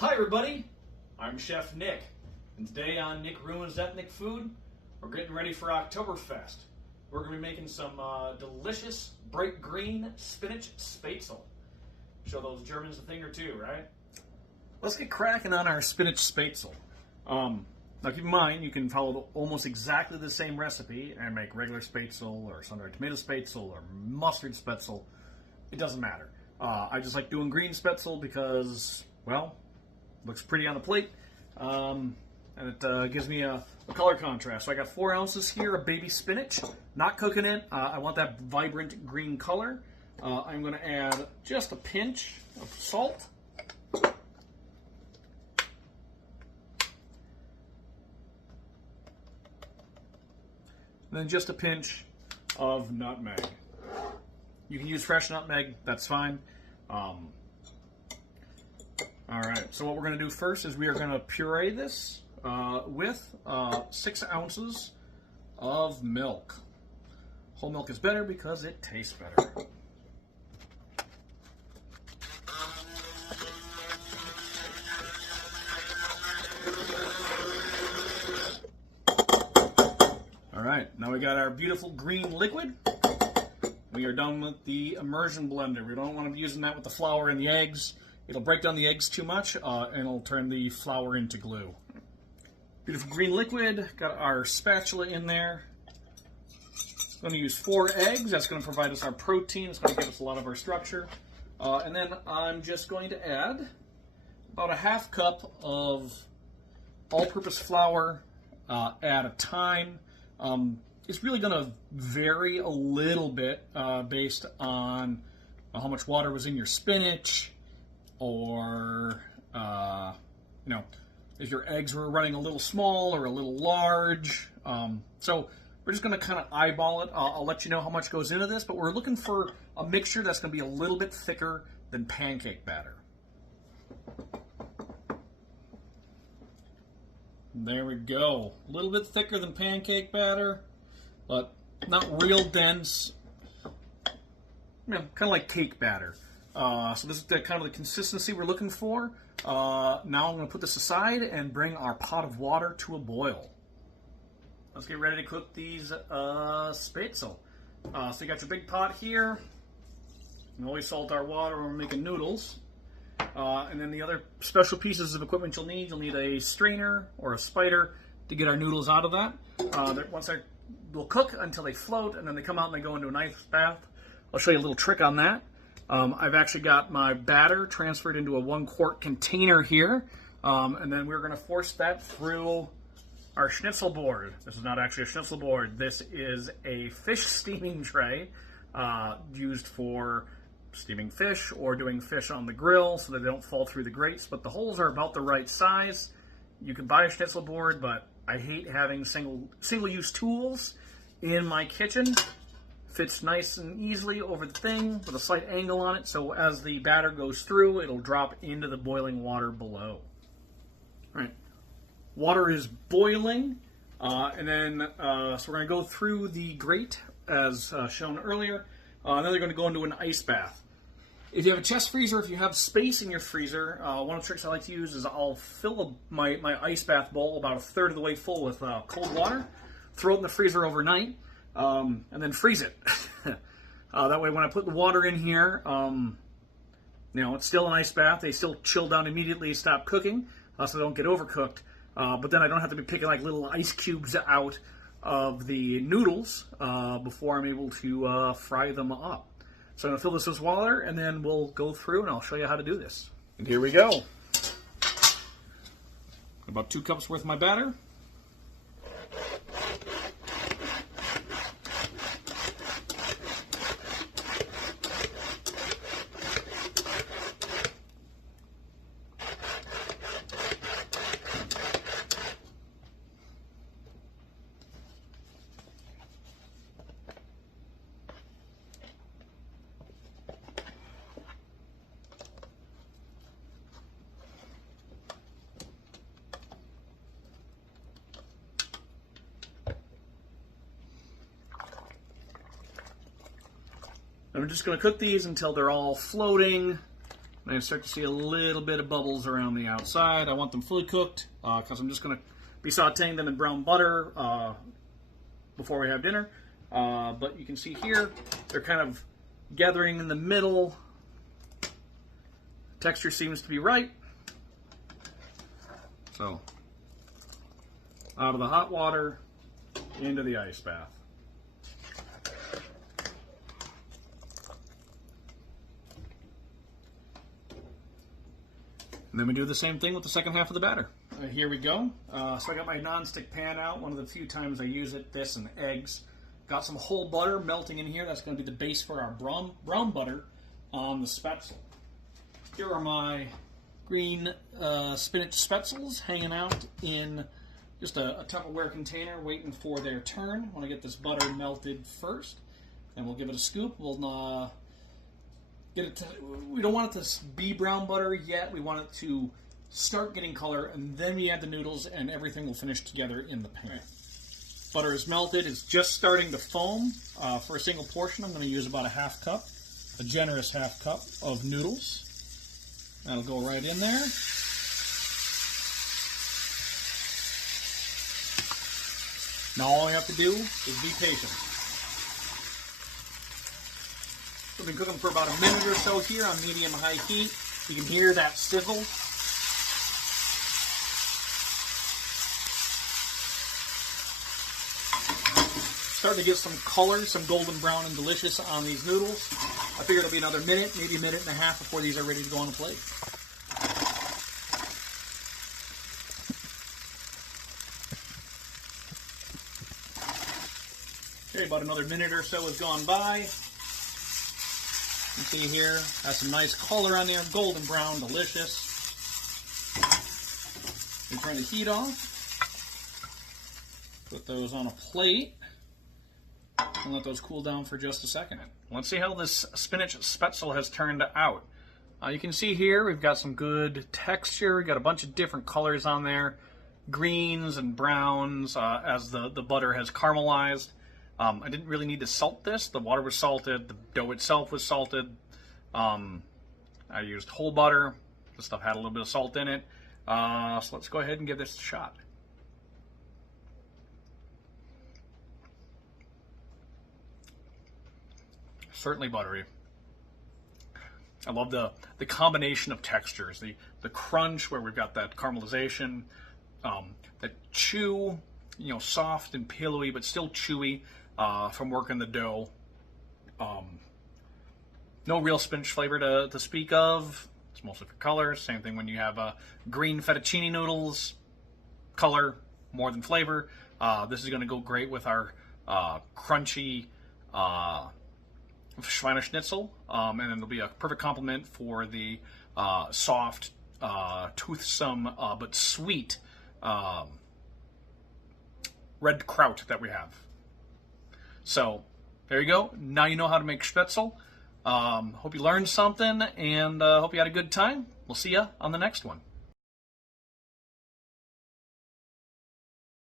Hi everybody, I'm Chef Nick, and today on Nick Ruins Ethnic Food, we're getting ready for Oktoberfest. We're going to be making some delicious bright green spinach spätzle. Show those Germans a thing or two, right? Let's get cracking on our spinach spätzle. Now keep in mind, you can follow almost exactly the same recipe and make regular spätzle or sun-dried tomato spätzle or mustard spätzle. It doesn't matter. I just like doing green spätzle because, well, looks pretty on the plate, and it gives me a color contrast. So I got 4 ounces here of baby spinach, not cooking it. I want that vibrant green color. I'm going to add just a pinch of salt. And then just a pinch of nutmeg. You can use fresh nutmeg, that's fine. All right, so what we're going to do first is we are going to puree this with 6 ounces of milk. Whole milk is better because it tastes better. All right, now we got our beautiful green liquid. We are done with the immersion blender. We don't want to be using that with the flour and the eggs. It'll break down the eggs too much, and it'll turn the flour into glue. Beautiful green liquid. Got our spatula in there. I'm going to use 4 eggs. That's going to provide us our protein. It's going to give us a lot of our structure. And then I'm just going to add about a half cup of all-purpose flour at a time. It's really going to vary a little bit based on how much water was in your spinach, or if your eggs were running a little small or a little large. So we're just going to kind of eyeball it. I'll let you know how much goes into this, but we're looking for a mixture that's going to be a little bit thicker than pancake batter. There we go. A little bit thicker than pancake batter, but not real dense. Kind of like cake batter. So this is kind of the consistency we're looking for. Now I'm going to put this aside and bring our pot of water to a boil. Let's get ready to cook these spätzle. So you got your big pot here. We always salt our water when we're making noodles. And then the other special pieces of equipment you'll need a strainer or a spider to get our noodles out of that. Once they'll cook until they float, and then they come out and they go into an ice bath. I'll show you a little trick on that. I've actually got my batter transferred into a 1-quart container here, and then we're going to force that through our schnitzel board. This is not actually a schnitzel board. This is a fish steaming tray used for steaming fish or doing fish on the grill so that they don't fall through the grates, but the holes are about the right size. You can buy a schnitzel board, but I hate having single-use tools in my kitchen. Fits nice and easily over the thing with a slight angle on it, so as the batter goes through, it'll drop into the boiling water below. All right, water is boiling, and then so we're going to go through the grate as shown earlier, and then they're going to go into an ice bath. If you have a chest freezer, if you have space in your freezer, one of the tricks I like to use is I'll fill my ice bath bowl about 1/3 of the way full with cold water, throw it in the freezer overnight, and then freeze it. That way when I put the water in here, it's still an ice bath. They still chill down immediately, stop cooking, so they don't get overcooked. But then I don't have to be picking like little ice cubes out of the noodles before I'm able to fry them up. So I'm going to fill this with water, and then we'll go through and I'll show you how to do this. And here we go. About 2 cups worth of my batter. I'm just going to cook these until they're all floating, I start to see a little bit of bubbles around the outside. I want them fully cooked because I'm just going to be sauteing them in brown butter before we have dinner. But you can see here, they're kind of gathering in the middle. Texture seems to be right. So, out of the hot water, into the ice bath. And then we do the same thing with the second half of the batter. Here we go. So I got my nonstick pan out. One of the few times I use it, this and eggs. Got some whole butter melting in here. That's going to be the base for our brown butter on the Spätzle. Here are my green spinach Spätzles hanging out in just a Tupperware container waiting for their turn. I want to get this butter melted first. And we'll give it a scoop. We'll get it we don't want it to be brown butter yet. We want it to start getting color, and then we add the noodles, and everything will finish together in the pan. Butter is melted. It's just starting to foam. For a single portion, I'm going to use about a generous half cup of noodles. That'll go right in there. Now all you have to do is be patient. We've been cooking for about a minute or so here on medium-high heat. You can hear that sizzle. Starting to get some color, some golden brown and delicious on these noodles. I figure it'll be another minute, maybe a minute and a half before these are ready to go on a plate. Okay, about another minute or so has gone by. You can see here, has some nice color on there, golden brown, delicious. We turn the heat off. Put those on a plate. And let those cool down for just a second. Let's see how this spinach Spätzle has turned out. You can see here we've got some good texture. We've got a bunch of different colors on there. Greens and browns as the butter has caramelized. I didn't really need to salt this. The water was salted. The dough itself was salted. I used whole butter. This stuff had a little bit of salt in it. So let's go ahead and give this a shot. Certainly buttery. I love the combination of textures. The crunch where we've got that caramelization, the chew, soft and pillowy but still chewy from working the dough. No real spinach flavor to speak of. It's mostly for color. Same thing when you have green fettuccine noodles. Color more than flavor. This is going to go great with our crunchy Spinach Schnitzel, and then it'll be a perfect complement for the soft, toothsome, but sweet red kraut that we have. So, there you go. Now you know how to make Spätzle. Hope you learned something, and hope you had a good time. We'll see you on the next one.